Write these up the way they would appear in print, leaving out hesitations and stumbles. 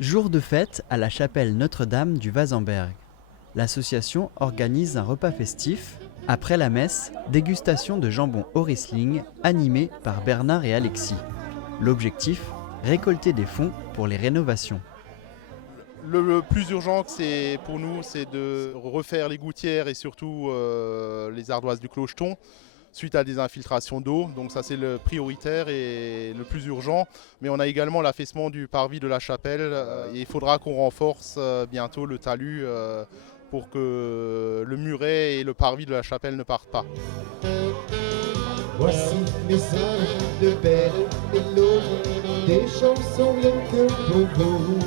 Jour de fête à la chapelle Notre-Dame du Wasenberg. L'association organise un repas festif. Après la messe, dégustation de jambon au Riesling animée par Bernard et Alexis. L'objectif, récolter des fonds pour les rénovations. Le plus urgent pour nous, c'est de refaire les gouttières et surtout les ardoises du clocheton suite à des infiltrations d'eau. Donc ça, c'est le prioritaire et le plus urgent. Mais on a également l'affaissement du parvis de la chapelle. Et il faudra qu'on renforce bientôt le talus pour que le muret et le parvis de la chapelle ne partent pas. Voici message de belles mélodies, des chansons rien que pour vous.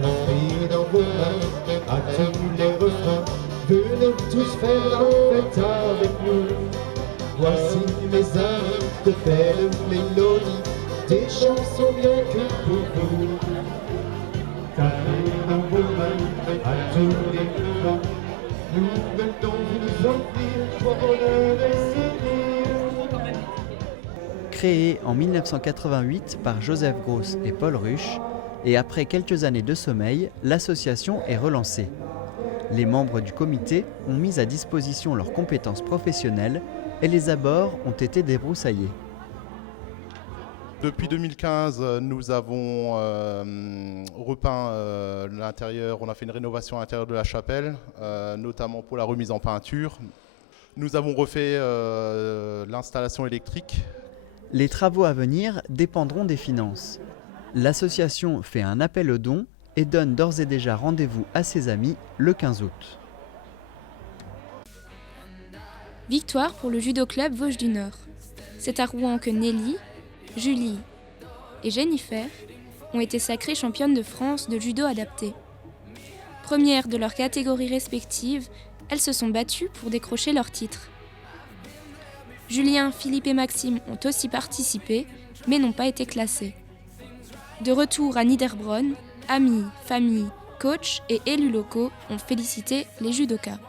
Transmis dans vos mains à tous les refrains, venez tous faire la fête avec nous. Voici message de belles mélodies, des chansons rien que pour vous. Transmis dans vos mains à tous les refrains, nous venons vous offrir vos bonheurs et souvenirs. Créé en 1988 par Joseph Gross et Paul Ruche, et après quelques années de sommeil, l'association est relancée. Les membres du comité ont mis à disposition leurs compétences professionnelles et les abords ont été débroussaillés. Depuis 2015, nous avons repeint l'intérieur, on a fait une rénovation à l'intérieur de la chapelle, notamment pour la remise en peinture. Nous avons refait l'installation électrique. Les travaux à venir dépendront des finances. L'association fait un appel aux dons et donne d'ores et déjà rendez-vous à ses amis le 15 août. Victoire pour le judo club Vosges du Nord. C'est à Rouen que Nelly, Julie et Jennifer ont été sacrées championnes de France de judo adapté. Premières de leur catégorie respective, elles se sont battues pour décrocher leur titre. Julien, Philippe et Maxime ont aussi participé, mais n'ont pas été classés. De retour à Niederbronn, amis, famille, coachs et élus locaux ont félicité les judokas.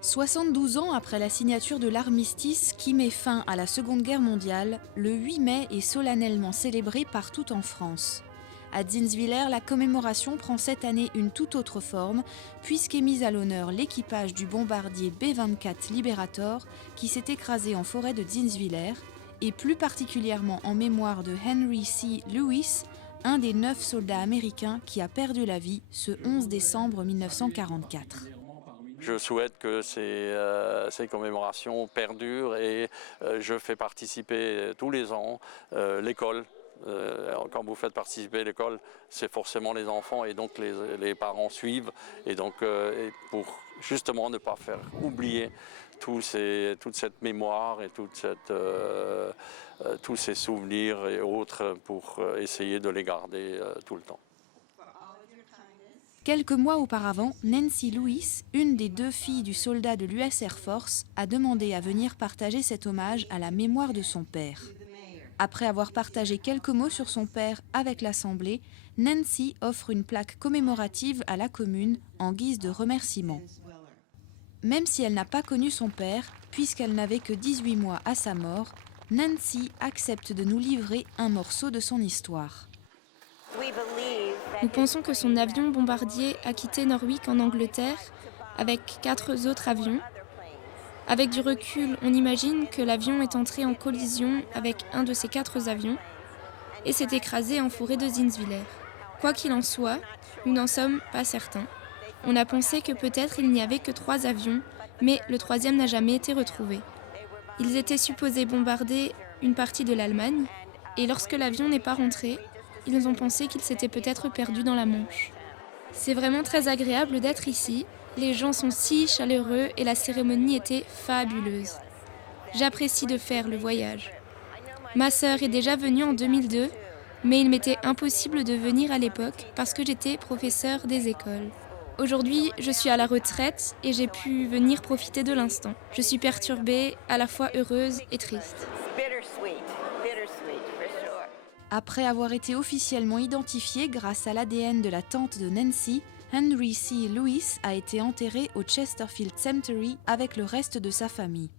« 72 ans après la signature de l'armistice qui met fin à la Seconde Guerre mondiale, le 8 mai est solennellement célébré partout en France. À Dinswiller, la commémoration prend cette année une toute autre forme, puisqu'est mise à l'honneur l'équipage du bombardier B-24 Liberator qui s'est écrasé en forêt de Dinswiller, et plus particulièrement en mémoire de Henry C. Lewis, un des 9 soldats américains qui a perdu la vie ce 11 décembre 1944. Je souhaite que ces commémorations perdurent et je fais participer tous les ans l'école. Quand vous faites participer l'école, c'est forcément les enfants et donc les parents suivent. Et donc pour justement ne pas faire oublier toute cette mémoire et tous ces souvenirs et autres pour essayer de les garder tout le temps. Quelques mois auparavant, Nancy Lewis, une des 2 filles du soldat de l'US Air Force, a demandé à venir partager cet hommage à la mémoire de son père. Après avoir partagé quelques mots sur son père avec l'Assemblée, Nancy offre une plaque commémorative à la commune en guise de remerciement. Même si elle n'a pas connu son père, puisqu'elle n'avait que 18 mois à sa mort, Nancy accepte de nous livrer un morceau de son histoire. Nous pensons que son avion bombardier a quitté Norwich en Angleterre avec 4 autres avions. Avec du recul, on imagine que l'avion est entré en collision avec un de ces 4 avions et s'est écrasé en forêt de Dinswiller. Quoi qu'il en soit, nous n'en sommes pas certains. On a pensé que peut-être il n'y avait que 3 avions, mais le 3e n'a jamais été retrouvé. Ils étaient supposés bombarder une partie de l'Allemagne et lorsque l'avion n'est pas rentré, ils ont pensé qu'il s'était peut-être perdu dans la Manche. C'est vraiment très agréable d'être ici. Les gens sont si chaleureux et la cérémonie était fabuleuse. J'apprécie de faire le voyage. Ma sœur est déjà venue en 2002, mais il m'était impossible de venir à l'époque parce que j'étais professeure des écoles. Aujourd'hui, je suis à la retraite et j'ai pu venir profiter de l'instant. Je suis perturbée, à la fois heureuse et triste. Après avoir été officiellement identifié grâce à l'ADN de la tante de Nancy, Henry C. Lewis a été enterré au Chesterfield Cemetery avec le reste de sa famille.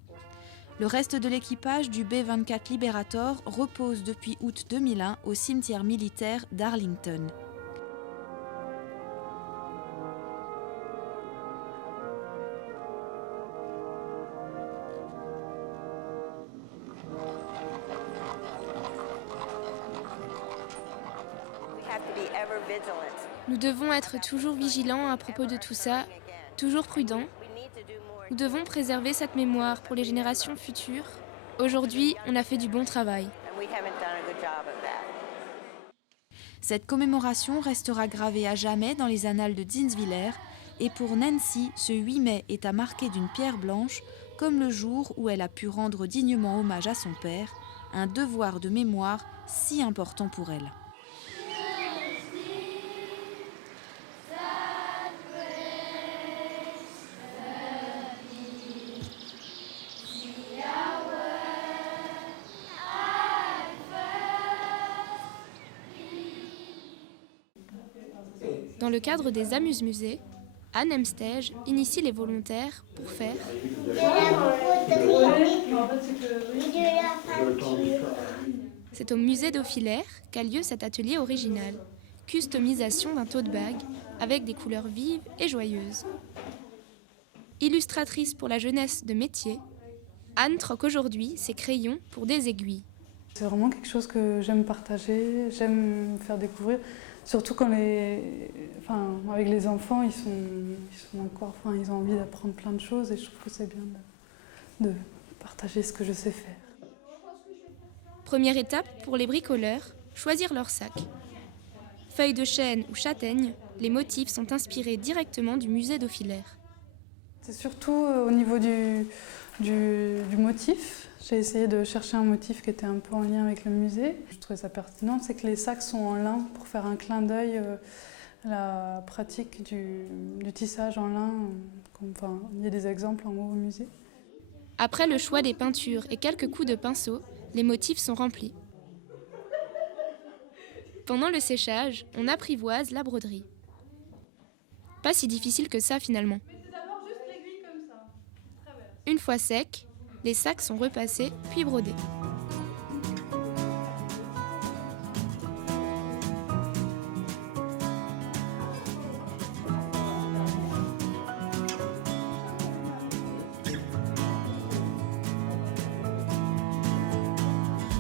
Le reste de l'équipage du B-24 Liberator repose depuis août 2001 au cimetière militaire d'Arlington. Nous devons être toujours vigilants à propos de tout ça, toujours prudents. Nous devons préserver cette mémoire pour les générations futures. Aujourd'hui, on a fait du bon travail. Cette commémoration restera gravée à jamais dans les annales de Dinswiller et pour Nancy, ce 8 mai est à marquer d'une pierre blanche, comme le jour où elle a pu rendre dignement hommage à son père, un devoir de mémoire si important pour elle. Dans le cadre des Amuse-Musées, Anne Emstege initie les volontaires pour faire C'est au musée d'Auffilaire qu'a lieu cet atelier original, customisation d'un tote bag avec des couleurs vives et joyeuses. Illustratrice pour la jeunesse de métier, Anne troque aujourd'hui ses crayons pour des aiguilles. C'est vraiment quelque chose que j'aime partager, j'aime faire découvrir. Surtout quand avec les enfants, ils ont envie d'apprendre plein de choses et je trouve que c'est bien de partager ce que je sais faire. Première étape pour les bricoleurs, choisir leur sac. Feuilles de chêne ou châtaigne, les motifs sont inspirés directement du musée d'Auffilaire. C'est surtout au niveau du motif. J'ai essayé de chercher un motif qui était un peu en lien avec le musée. Je trouvais ça pertinent, c'est que les sacs sont en lin pour faire un clin d'œil à la pratique du tissage en lin. Il y a des exemples en haut au musée. Après le choix des peintures et quelques coups de pinceau, les motifs sont remplis. Pendant le séchage, on apprivoise la broderie. Pas si difficile que ça finalement. Une fois secs, les sacs sont repassés puis brodés.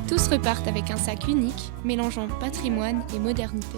Tous repartent avec un sac unique, mélangeant patrimoine et modernité.